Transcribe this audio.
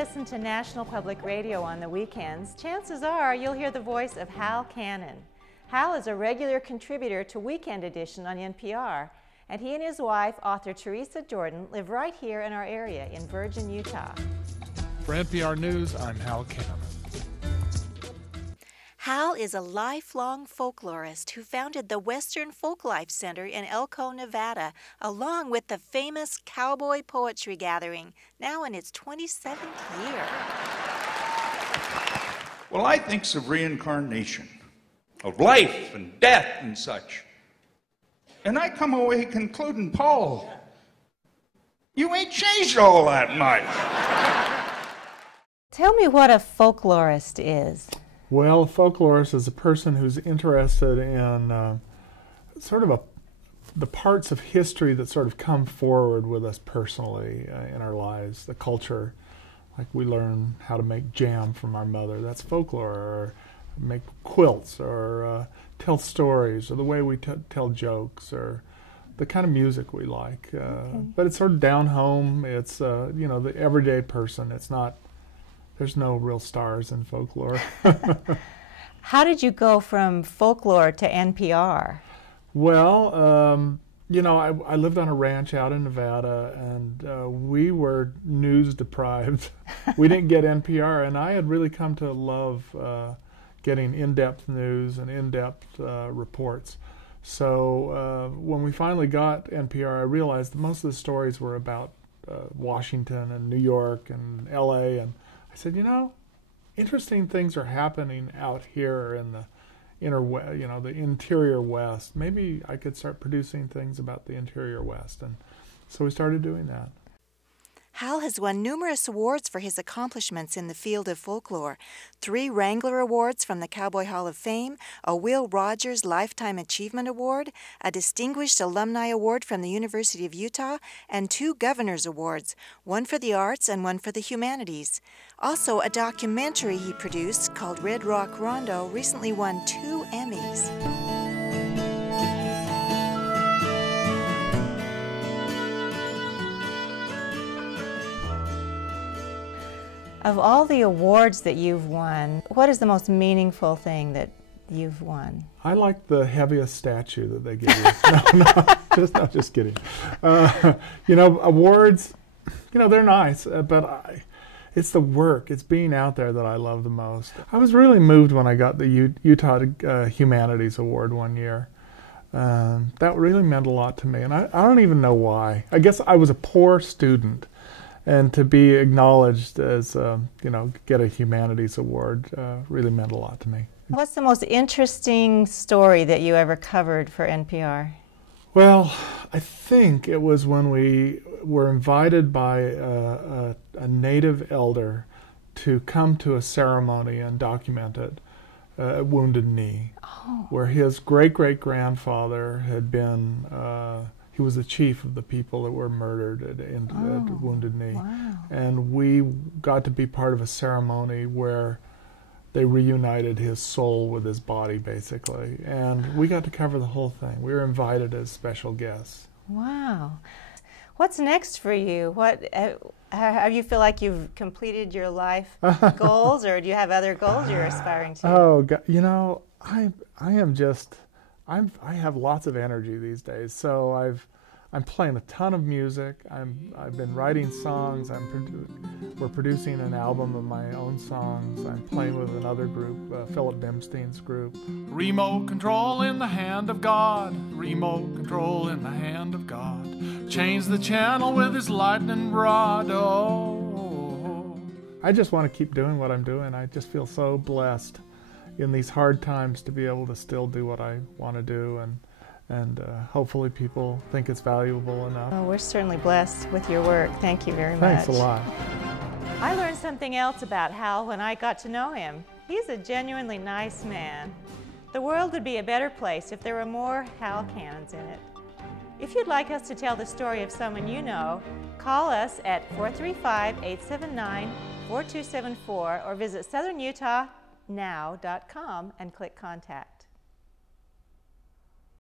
listen to National Public Radio on the weekends, chances are you'll hear the voice of Hal Cannon. Hal is a regular contributor to Weekend Edition on NPR, and he and his wife, author Teresa Jordan, live right here in our area in Virgin, Utah. For NPR News, I'm Hal Cannon. Hal is a lifelong folklorist who founded the Western Folklife Center in Elko, Nevada, along with the famous Cowboy Poetry Gathering, now in its 27th year. Well, I think of reincarnation, of life and death and such. And I come away concluding, Paul, you ain't changed all that much. Tell me what a folklorist is. Well, a folklorist is a person who's interested in the parts of history that sort of come forward with us personally in our lives, the culture. Like we learn how to make jam from our mother, that's folklore, or make quilts, or tell stories, or the way we tell jokes, or the kind of music we like. But it's sort of down home. It's the everyday person. It's not. There's no real stars in folklore. How did you go from folklore to NPR? Well, I lived on a ranch out in Nevada, and we were news deprived. We didn't get NPR, and I had really come to love getting in-depth news and in-depth reports. So when we finally got NPR, I realized that most of the stories were about Washington and New York and LA, and I said, interesting things are happening out here in the the interior West. Maybe I could start producing things about the interior West, and so we started doing that. Hal has won numerous awards for his accomplishments in the field of folklore. 3 Wrangler Awards from the Cowboy Hall of Fame, a Will Rogers Lifetime Achievement Award, a Distinguished Alumni Award from the University of Utah, and 2 Governor's Awards, one for the arts and one for the humanities. Also, a documentary he produced called Red Rock Rondo recently won 2 Emmys. Of all the awards that you've won, what is the most meaningful thing that you've won? I like the heaviest statue that they give you. Just kidding. Awards, they're nice, but it's the work, it's being out there that I love the most. I was really moved when I got the Utah Humanities Award one year. That really meant a lot to me, and I don't even know why. I guess I was a poor student. And to be acknowledged as, get a humanities award really meant a lot to me. What's the most interesting story that you ever covered for NPR? Well, I think it was when we were invited by a native elder to come to a ceremony and document it at Wounded Knee, where his great-great-grandfather had been... he was the chief of the people that were murdered at Wounded Knee. Wow. And we got to be part of a ceremony where they reunited his soul with his body, basically. And we got to cover the whole thing. We were invited as special guests. Wow. What's next for you? How you feel like you've completed your life goals, or do you have other goals you're aspiring to? Oh, God, I have lots of energy these days, so I'm playing a ton of music. I've been writing songs. We're producing an album of my own songs. I'm playing with another group, Philip Bimstein's group. Remote control in the hand of God. Remote control in the hand of God. Change the channel with his lightning rod. Oh. I just want to keep doing what I'm doing. I just feel so blessed in these hard times to be able to still do what I want to do, and hopefully people think it's valuable enough. Oh, we're certainly blessed with your work. Thank you very much. Thanks a lot. I learned something else about Hal when I got to know him. He's a genuinely nice man. The world would be a better place if there were more Hal Cannons in it. If you'd like us to tell the story of someone you know, call us at 435-879-4274 or visit southernutahnow.com and click Contact.